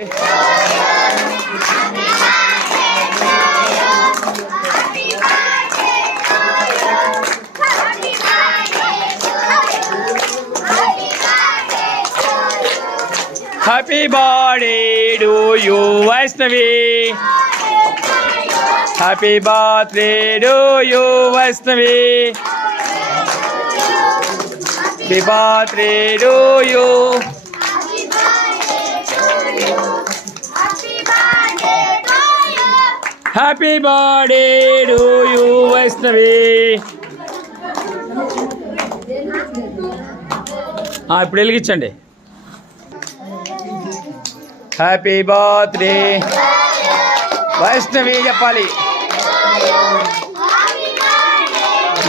Happy birthday to you, Vaishnavi. Happy birthday to you, Vaishnavi. Happy birthday to you. Happy birthday to you, Vaishnavi. ఇప్పుడు వెలిగించండి. Happy birthday Vaishnavi చెప్పాలి.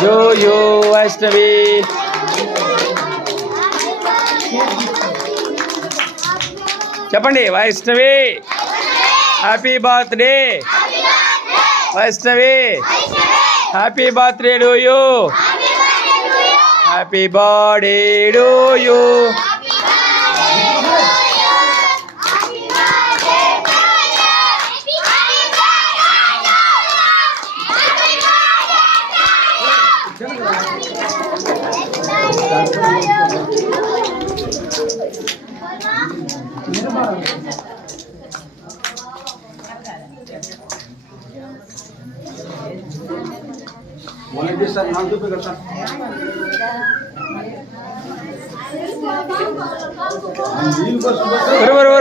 యో యో వైష్ణవి. చెప్పండి Vaishnavi. Happy birthday Vaishnavi. Happy birthday to you. Happy birthday to you. बरोबर.